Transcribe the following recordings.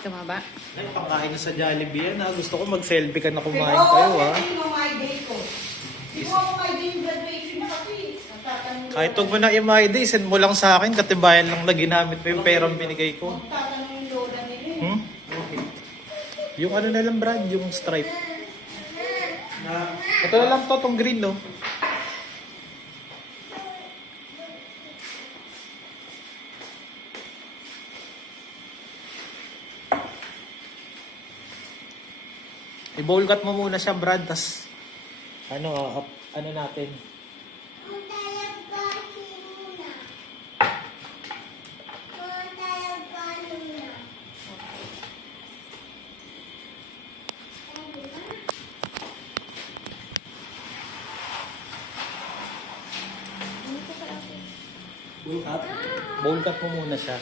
Tumaba. Ay, pakain na sa Jollibee yan ha. Gusto ko mag-selfie ka na kumain kayo ha. Hindi mo my day ko. Hindi mo ako my day yung graduation na kasi. Nagtatanong Kahit huwag mo na i-my-day, send mo lang sa akin. Katibayan lang na ginamit mo yung perang binigay ko. Nagtatanong yung lola nila eh. Hmm? Yung ano na lang brand, yung stripe. Ito na lang to, tong green no. I-bowl cut mo muna siya Brad, tas ano natin. Bowl cut mo muna siya.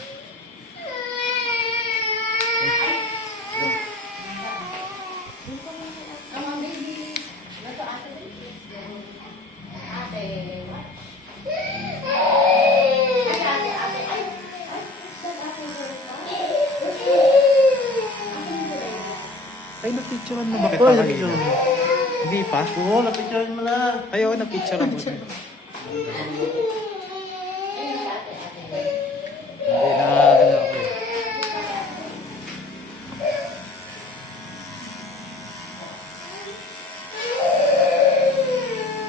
Come on, baby. Ito, ate. Ate. Ay, na-picturean mo ba kita kanina? Hindi pa? Oo, napicturean mo na. Ay, oo, na-picturean mo. Hindi na, ano ako eh.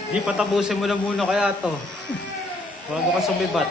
Hindi, patapusin mo na muna kaya to. Bago ka sumibat.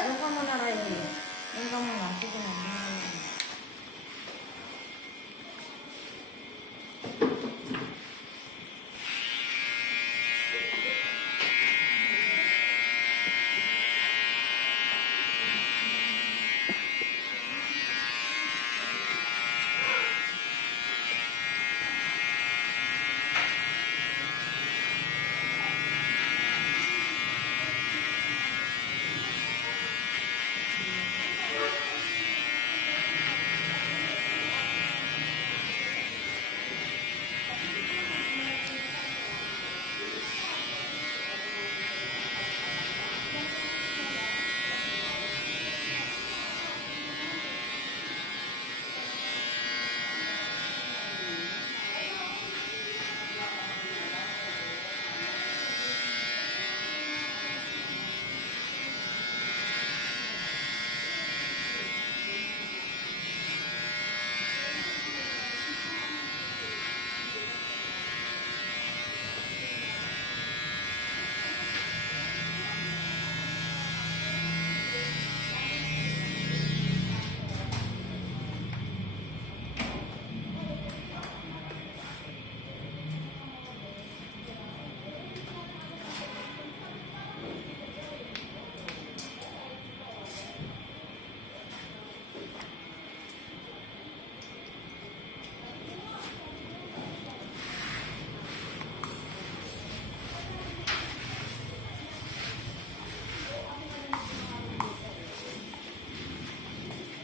Doon ka muna, Riley. Doon ka muna. Sige na.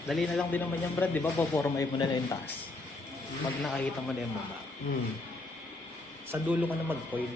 Dali na lang din naman yan, Brad. Di ba? Popormay mo na yung taas. Pag nakakita mo na yung baba. Sa dulo ka na mag-coil.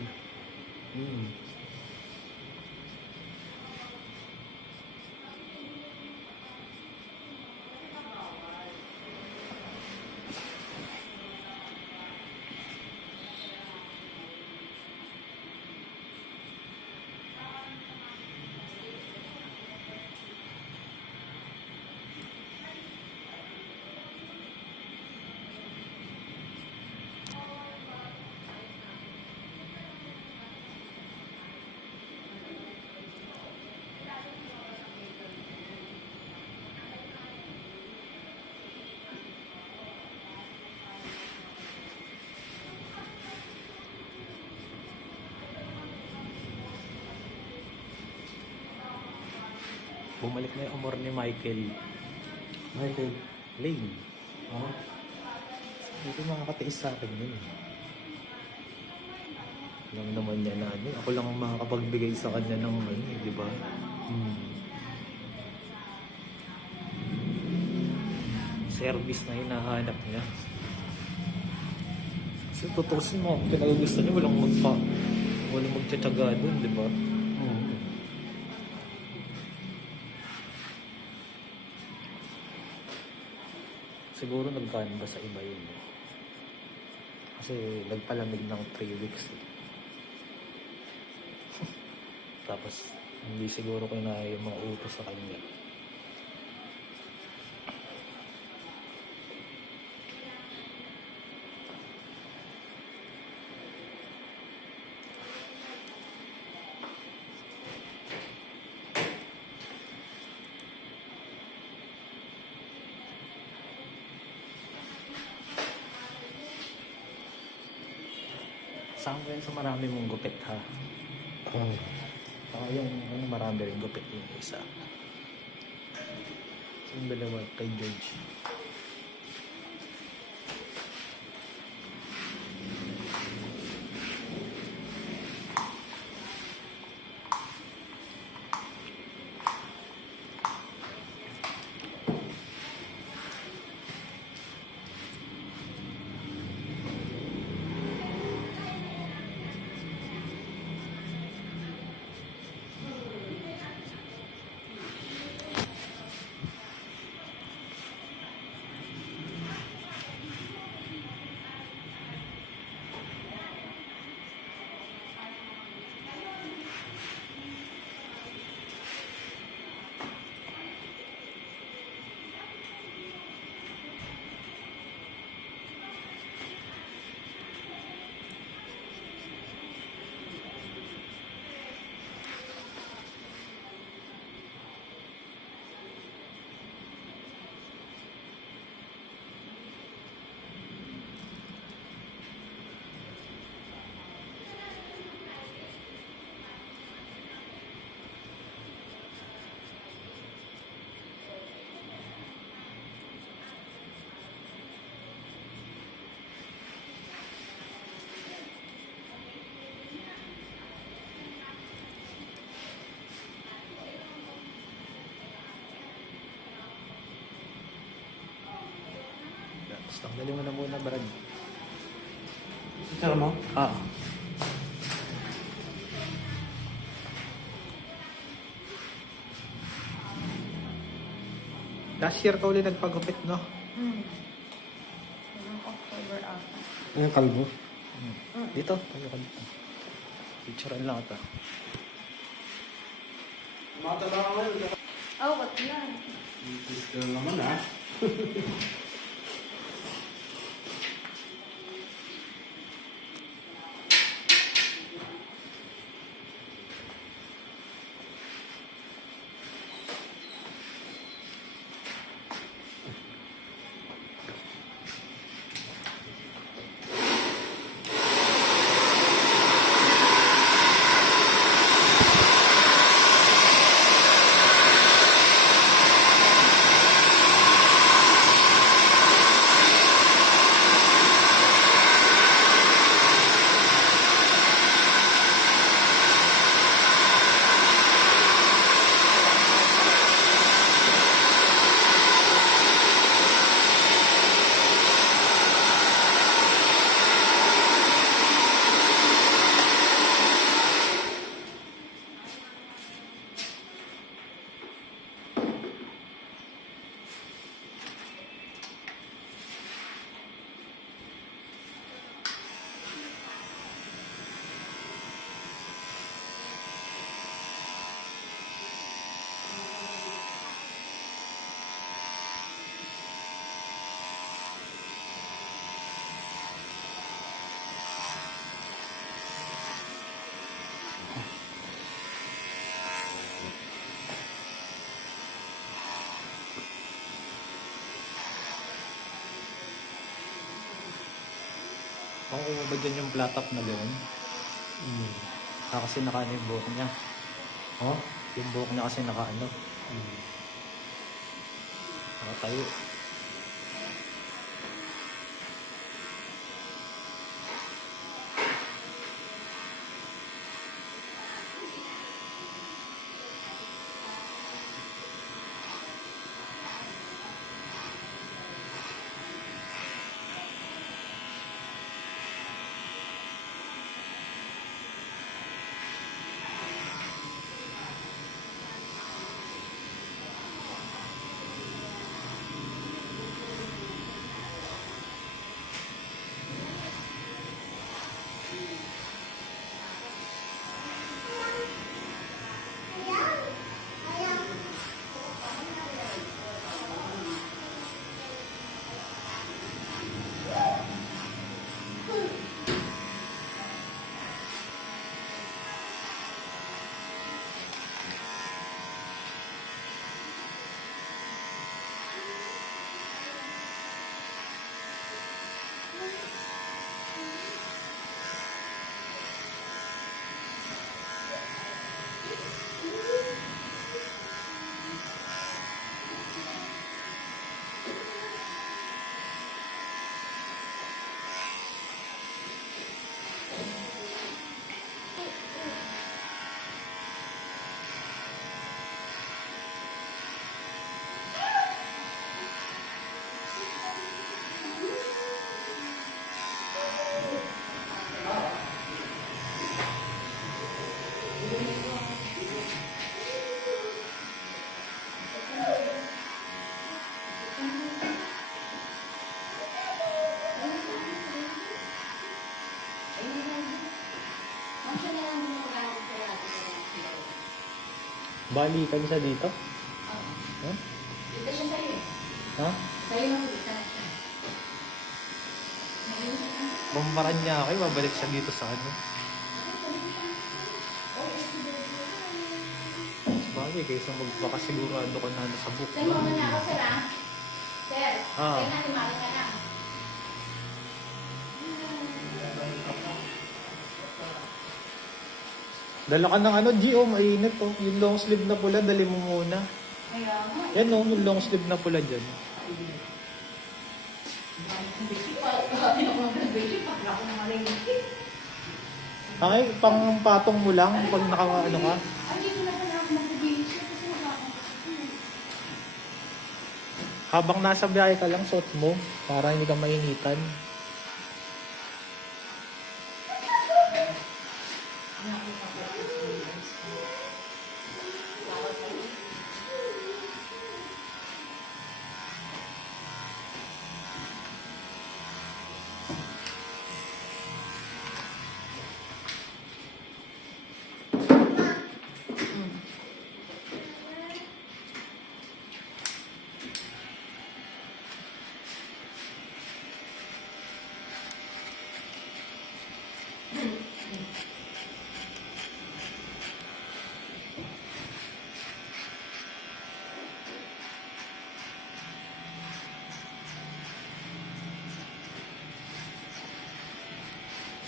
Bumalik na yung amor ni Michael. Michael. Lane. Oh. Hindi ko makakatiis sa akin yun. Alam naman niya na ano, ako lang ang makakapagbigay sa kanya ng ano, di ba? Service na hinahanap niya. Kasi tutusin mo, kung pinag-gusto niya, walang magtsatsaga doon, di ba? Siguro nagkanda sa iba yun. Kasi nagpalamig ng 3 weeks. Tapos, hindi siguro kinaya yung mga utos sa kanya. Saan ko yun sa marami mong gupit, ha? Oh. Yung marami rin gupit yung isa. Yung dalawa kay George. Tapos tanggalin mo na muna, Brad. Sir mo? Ah. Last year ka ulit nagpagupit, no? Noong October ata. Yung kalbo? Dito, tayo ka dito. Picturean lang ito. Matala ka ngayon. Oh, what yan? Sister naman ha. Kung ba dyan yung flat top na gano'n? Kasi nakaano yung buhok niya. Oh? Yung buhok niya kasi nakaano. Nakatayo. Balikan siya dito? Huh? Dito siya sa'yo eh. Ha? Sa'yo na dito na siya. Bambaran niya ako, babalik siya dito sa ano. Sabagay, kaysa magpakasigurado ka na sa book. Sa'yo mo na ako, sir ah. Sir, Ah. sa'yo na lumari ka na. Dala ka ng ano, G, mainit oh. Yung long sleeve na pula, dali mo muna. Kaya nga. Yan oh, yung long sleeve na pula dyan. Ay, pang patong mo lang pag naka ano ka. Ay, dito na pala ako mag-base kasi nakakasakit. Habang nasa biyahe ka lang, suot mo para hindi ka mainitan.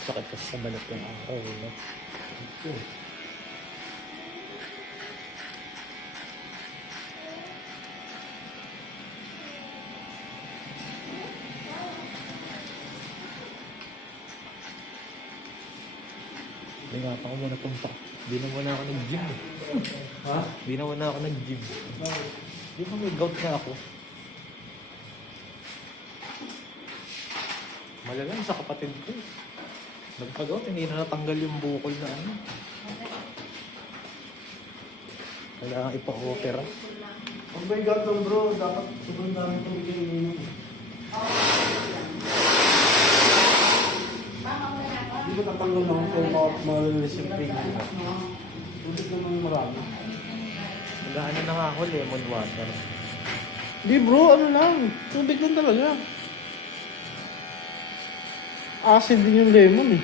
Sakit kasi sa balat yung araw, no? Ingatan ko muna itong pa. Di na muna ako nag-gym eh. Ha? Di na muna ako nag-gym. Di ba may gout na ako? Malala sa kapatid ko eh. Nagpag-gout, hindi na natanggal yung bukol na ano. Kailangan ipa-opera. Pag may God lang bro, dapat sobrang dami itong bigay mo. Hindi ba tatanggal na kung malilis yung pig? Tubig naman marami. Nag-ano na nga ako, lemon water. Di bro, ano lang. Tubig lang talaga. Acid din yung lemon eh.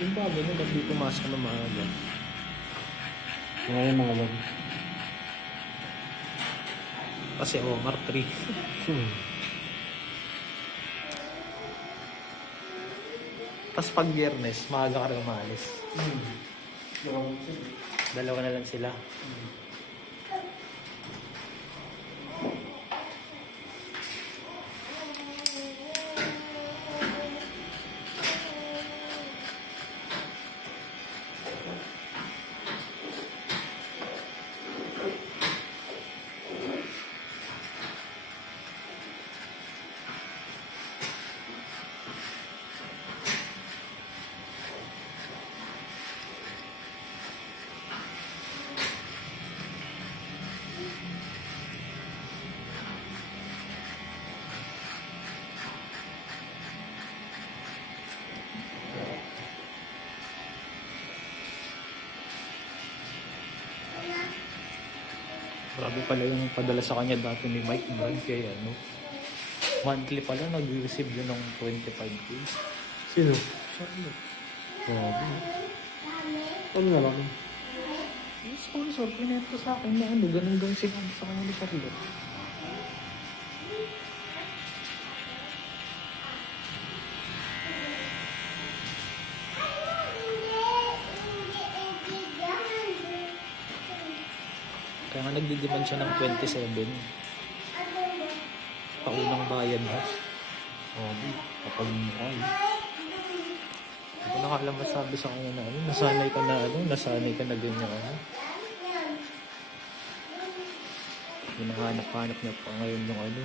Yung bago na, ba't di pumasok na maaga? Ngayon mga lang. Kasi Omar 3. Hmm. Tapos pag Biyernes, maaga ka rin umalis. Dalawang sila. Dalawa na lang sila. Grabe pala yung padala sa kanya dati ni Mike Brad kaya ano. Monthly pala nag-receive yun ng 25K. Sino? Charlotte. Grabe. Ano na lang? Yung sponsor, pinento sa akin na ano, ganun ganun sinabi sa kanya ni Charlotte. Kaya nga nagdidemand siya ng 27. Paunang bayad ha. Grabe. Kapag ay. Hindi ko nakaalam masabi sa kanya na ano, nasanay ka na ano, nasanay ka na ganyan ano. Hinahanap-hanap niya pa ngayon yung ano.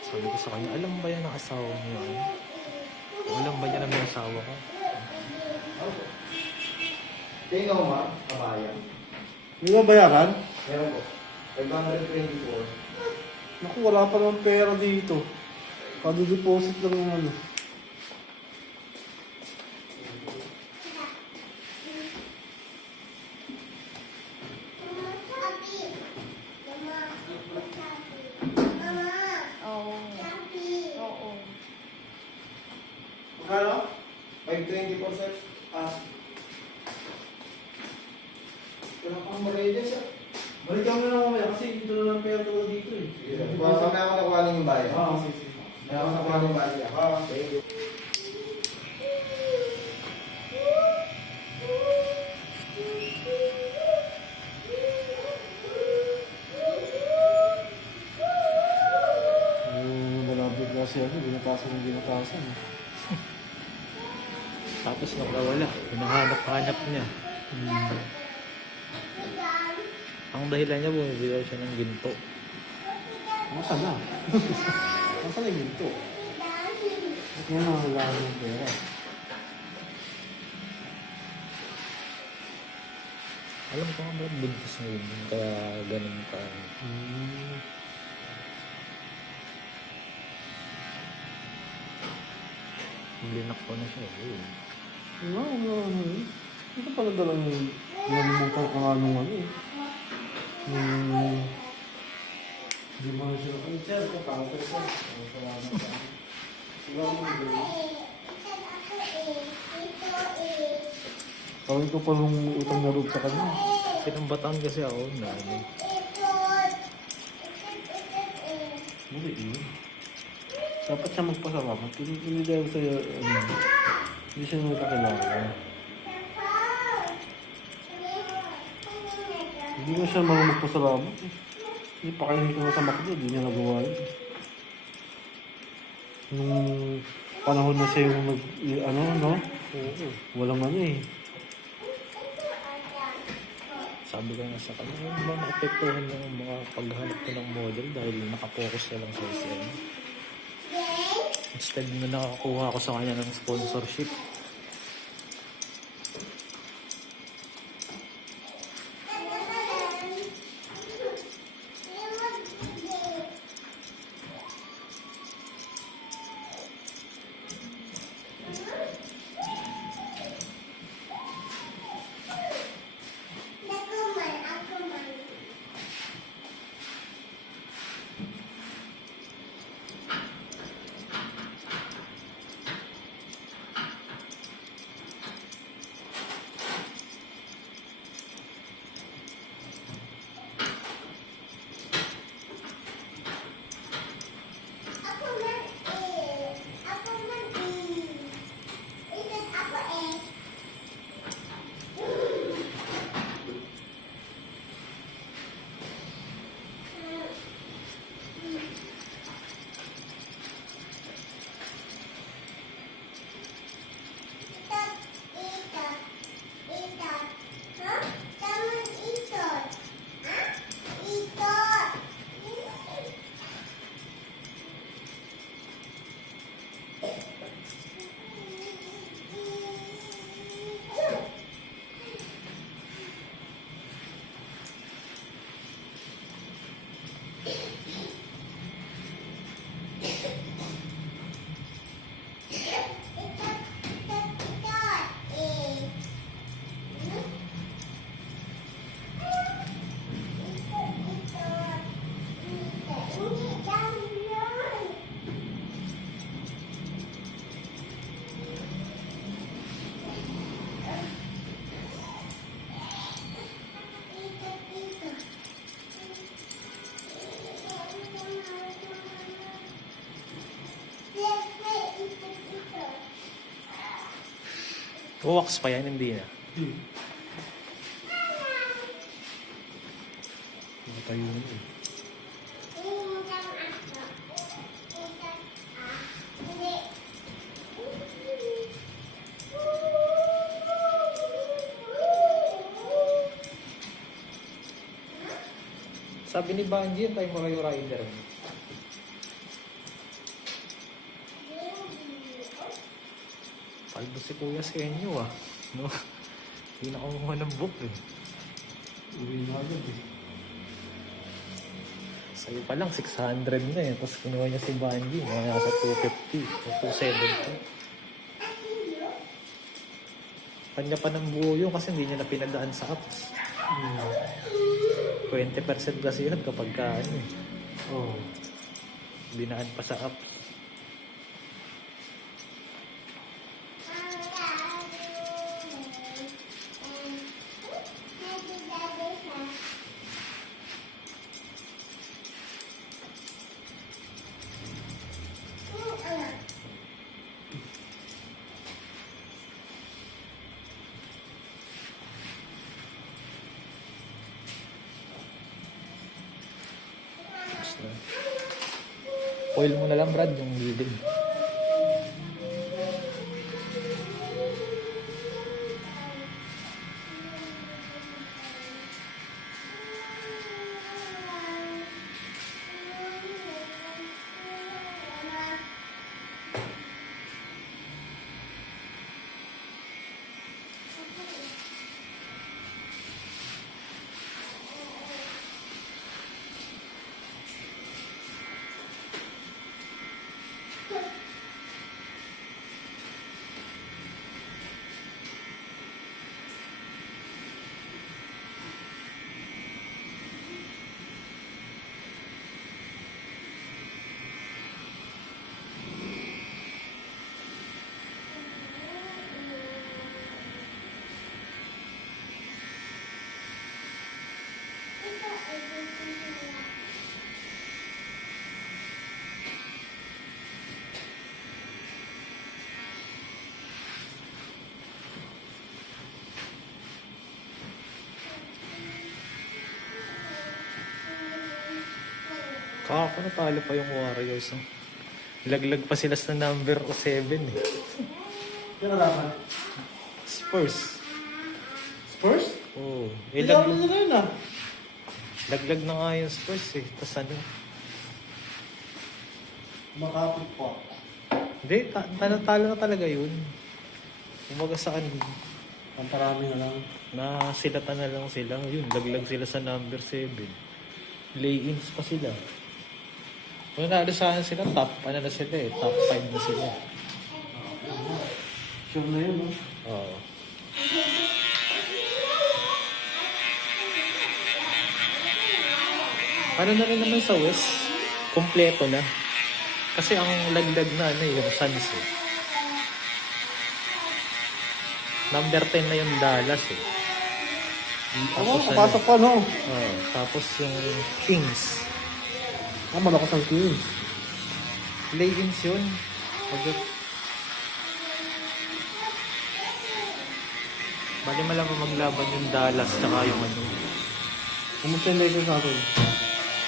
Sabi ko sa kanya, alam ba yan ang asawa mo yan? Alam ba niya na may asawa ko? Tingnan mo ma, kabayan. Hindi ba bayaran? Meron po. 524. Naku, wala pa naman pera dito. Kado-deposit lang yung ano. Oo. Oo. Magkano? 524 Ah, Wala pang mag-ready siya. balikan mo na lang mamaya kasi dito na lang pera talaga dito eh. Baka may ako nakuha yung bayan. Ah, sige. May ako nakuha yung bayan. Thank you. Malapit kasi ako, binatasan ng binatasan. Tapos nung nawala, hinahanap-hanap niya. Ang dahilan niya, bumibili daw siya ng ginto. Nasaan na? Nasaan na yung ginto? Ba't nga nangalaan ng pera? Alam ko nga ba, buntis na yun. Kaya ganun ka. Blinak ko na siya. Eh. Ano eh. Ito pala dalang nalimutan ka nga nung ano eh. Hindi mo na siya. Ay, sir, kapag sir. Salamat ka. Salamat ka. Tawin ko pa nung utang na loob sa kanya. Pinambatan kasi ako na ano. Muli yun. Dapat siya magpasalamat. Hindi dahil sa'yo, hindi siya nakakilala. Hindi mo siya marunong magpasalamat. Hindi pa kayo nito sa McDo, hindi niya nagawa yun. Nung panahon na siya yung no? Oo. Walang ano eh. Sabi ko nga sa kanya, ano ba naapektuhan yung mga paghanap ko ng model dahil nakapokus na lang sa SM. Instead na nakakuha ko sa kanya ng sponsorship. Wax pa yan, hindi na. Nakatayo na eh. Sabi ni Banji, tayo mo kayo rider. Paldo si Kuya sa inyo ah. No? Hindi na kumuha ng book eh. Uwi na agad eh. Sa'yo pa lang, 600 na eh. Tapos kinuha niya si Banji, mga nasa 250 o 270. Kanya pa ng buo yun kasi hindi niya na pinadaan sa apps. 20% kasi yun kapag ka ano eh. Oo. Dinaan pa sa apps. Oil mo na lang, Brad, yung gilid. Kako, natalo pa yung Warriors. No? Laglag pa sila sa number 7 eh. Kaya laban. Spurs. Spurs? Oo. Eh, laban nila yun ah. Laglag na nga yung Spurs eh. Tapos ano? Makapit pa. Hindi, talo na talaga yun. Umaga saan? Ang parami na lang. Nasilatan na lang sila. Yun, laglag sila sa number 7. Lay-ins pa sila. Kung naalisahan sila, top, ano na sila eh, top 5 na sila. Sure na yun, no? Oo. Ano na rin naman sa West, kompleto na. Kasi ang laglag na ano yung Suns eh. Number 10 na yung Dallas eh. Oo, Tapos kapasok pa, no? Tapos yung Kings. Malakas ang team. Play-ins yun. Bali malamang maglaban yung Dallas tsaka yung ano. Kumusta yung Lakers sa atin?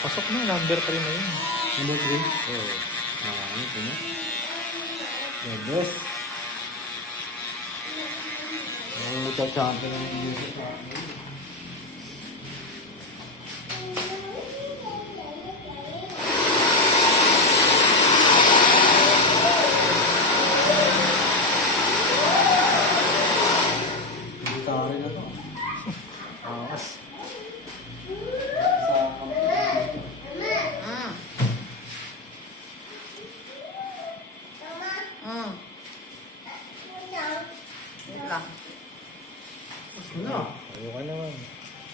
Pasok na, number 3 na yun. Number 3? Oo. Ito na. The best. Champion ng music sa atin. Gitari na to. Angas. Sa pang-ibig. Wait lang. Tapos na. Ayaw ka naman.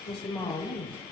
Tapos si Mami.